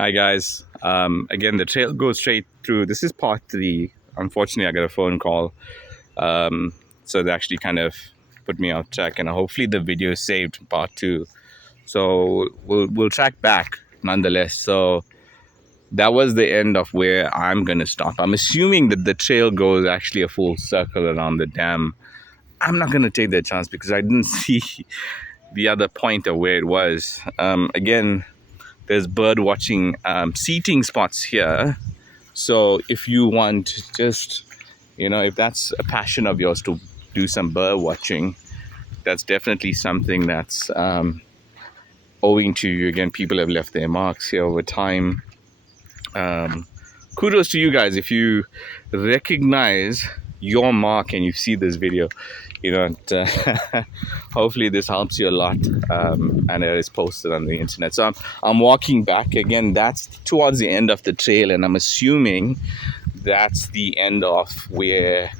Hi guys. Again, the trail goes straight through. This is part 3. Unfortunately, I got a phone call, so they actually kind of put me off track, and hopefully the video is saved part 2. So we'll track back nonetheless. So that was the end of where I'm gonna stop. I'm assuming that the trail goes actually a full circle around the dam. I'm not gonna take that chance because I didn't see the other point of where it was. Again, there's bird watching seating spots here. So if you want just, if that's a passion of yours to do some bird watching, that's definitely something that's owing to you. Again, people have left their marks here over time. Kudos to you guys if you recognize your mark and you see this video. Hopefully this helps you a lot, and it is posted on the internet. So I'm walking back again. That's towards the end of the trail, and I'm assuming that's the end of where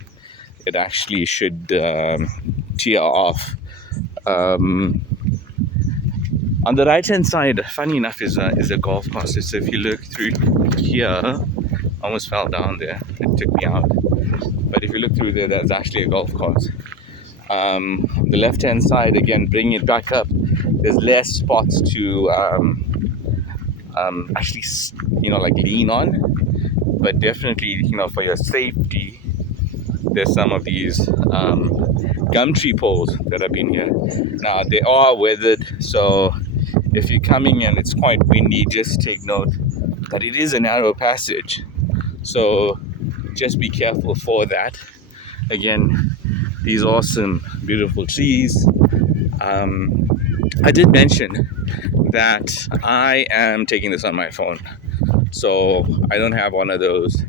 it actually should tear off. On the right hand side, funny enough, is a golf course. So if you look through here, almost fell down there, it took me out, but if you look through there, there's actually a golf course. The left hand side, again, bring it back up, there's less spots to actually like lean on, but definitely for your safety there's some of these gum tree poles that have been here. Now they are weathered, so if you're coming and it's quite windy, just take note that it is a narrow passage, so just be careful for that. Again, these awesome beautiful trees. I did mention that I am taking this on my phone, so I don't have one of those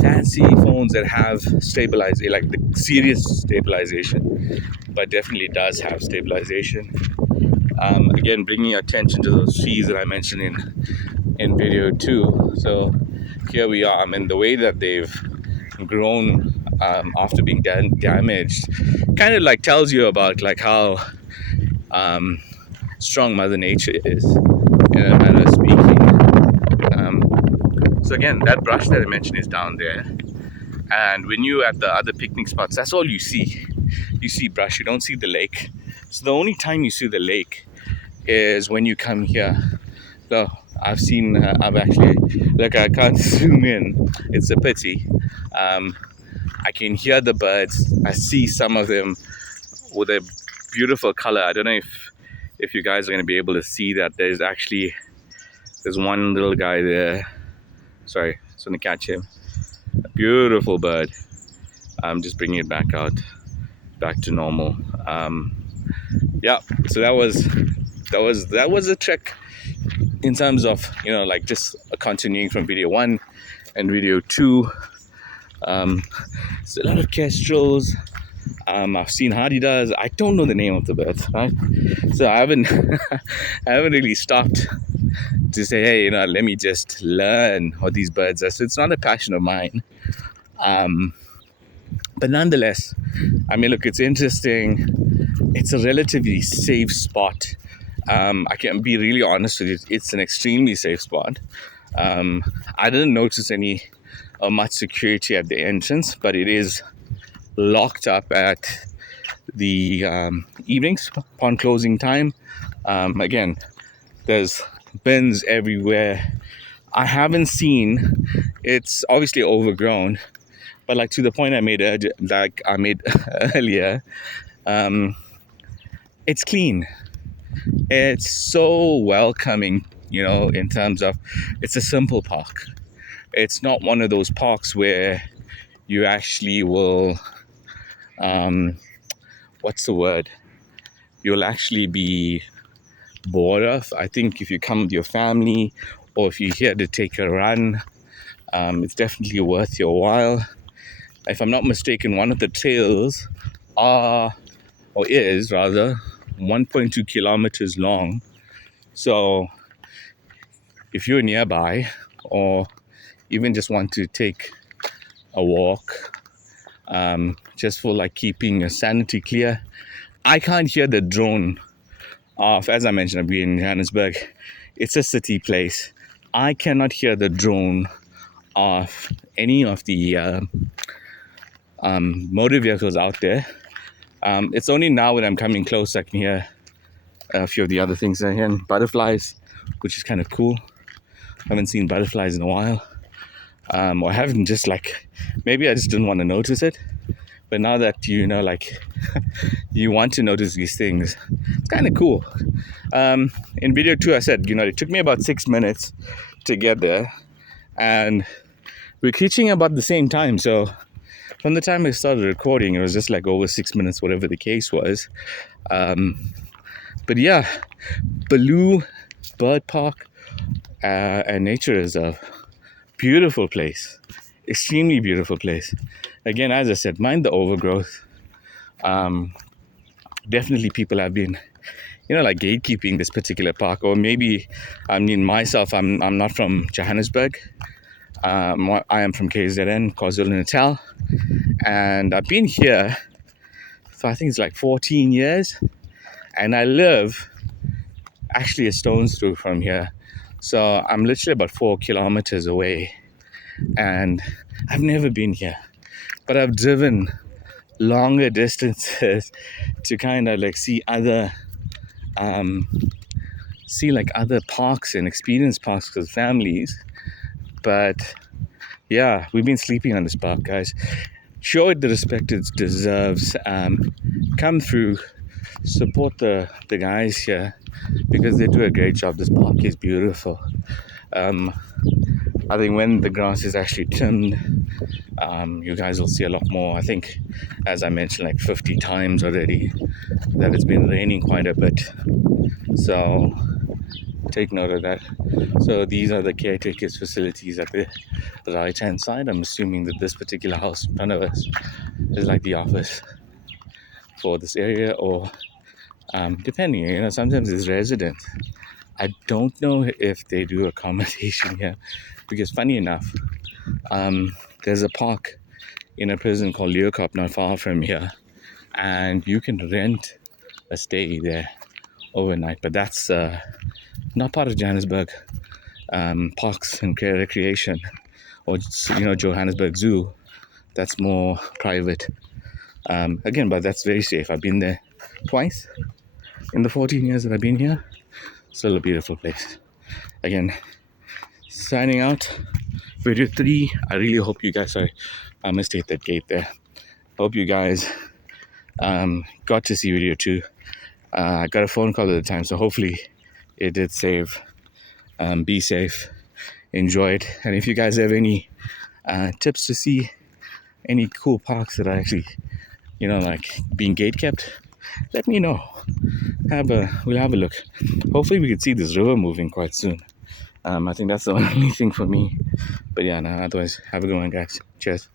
fancy phones that have stabilization, like the serious stabilization, but definitely does have stabilization. Again, bringing attention to those trees that I mentioned in video 2. So here we are. I mean, the way that they've grown after being damaged kind of like tells you about like how strong Mother Nature is, in a manner of speaking. So again, that brush that I mentioned is down there, and when you're at the other picnic spots, that's all you see. You see brush, you don't see the lake. So the only time you see the lake is when you come here. So I've actually, look, I can't zoom in, it's a pity. I can hear the birds. I see some of them with a beautiful color. I don't know if you guys are going to be able to see that. There's one little guy there. Sorry, I just want to catch him. A beautiful bird. I'm just bringing it back to normal. Yeah, so that was a trick in terms of like just continuing from video 1 and video 2. It's a lot of kestrels. I've seen hardie-does. I don't know the name of the birds, right? So I haven't really stopped to say, hey, let me just learn what these birds are. So it's not a passion of mine. But nonetheless, I mean, look, it's interesting. It's a relatively safe spot. I can be really honest with you. It's an extremely safe spot. I didn't notice any much security at the entrance, but it is locked up at the evenings upon closing time. Again, there's bins everywhere. I haven't seen, it's obviously overgrown, but like to the point I made earlier, it's clean. It's so welcoming, in terms of it's a simple park. It's not one of those parks where you actually will, what's the word? You'll actually be bored of. I think if you come with your family or if you're here to take a run, it's definitely worth your while. If I'm not mistaken, one of the trails is 1.2 kilometers long. So if you're nearby or even just want to take a walk, just for like keeping your sanity clear. I can't hear the drone of, as I mentioned, I've been in Johannesburg. It's a city place. I cannot hear the drone of any of the motor vehicles out there. It's only now when I'm coming close I can hear a few of the other things. I hear butterflies, which is kind of cool. I haven't seen butterflies in a while. Or I haven't, just like, maybe I just didn't want to notice it. But now that you know, like, you want to notice these things, it's kind of cool. In video 2, I said, it took me about 6 minutes to get there. And we're teaching about the same time. So from the time I started recording, it was just like over 6 minutes, whatever the case was. But yeah, BEAULIeu Bird Park and Nature Reserve. Beautiful place. Extremely beautiful place. Again, as I said, mind the overgrowth. Definitely people have been, like gatekeeping this particular park. Or maybe, myself, I'm not from Johannesburg. I am from KZN, KwaZulu-Natal. And I've been here for, I think it's like 14 years. And I live actually a stone's throw from here. So I'm literally about 4 kilometers away. And I've never been here. But I've driven longer distances to kind of like see other other parks and experience parks with families. But yeah, we've been sleeping on this park, guys. Show it the respect it deserves. Come through, support the guys here, because they do a great job. This park is beautiful. I think when the grass is actually trimmed, you guys will see a lot more. I think, as I mentioned, like 50 times already, that it's been raining quite a bit. So take note of that. So these are the caretakers' facilities at the right hand side. I'm assuming that this particular house in front of us is like the office for this area, or depending, sometimes it's residents. I don't know if they do accommodation here, because funny enough, there's a park in a prison called BEAULIeu not far from here, and you can rent a stay there overnight. But that's not part of Johannesburg Parks and Recreation, or Johannesburg Zoo. That's more private. Again, but that's very safe. I've been there twice in the 14 years that I've been here. Still a beautiful place. Again, signing out. Video 3. I really hope you guys, sorry, I misstate that gate there. Hope you guys got to see video 2. I got a phone call at the time, so hopefully it did save. Be safe. Enjoy it. And if you guys have any tips to see any cool parks that are actually, like being gate kept, let me know. We'll have a look. Hopefully we can see this river moving quite soon. I think that's the only thing for me. But yeah, otherwise, have a good one, guys. Cheers.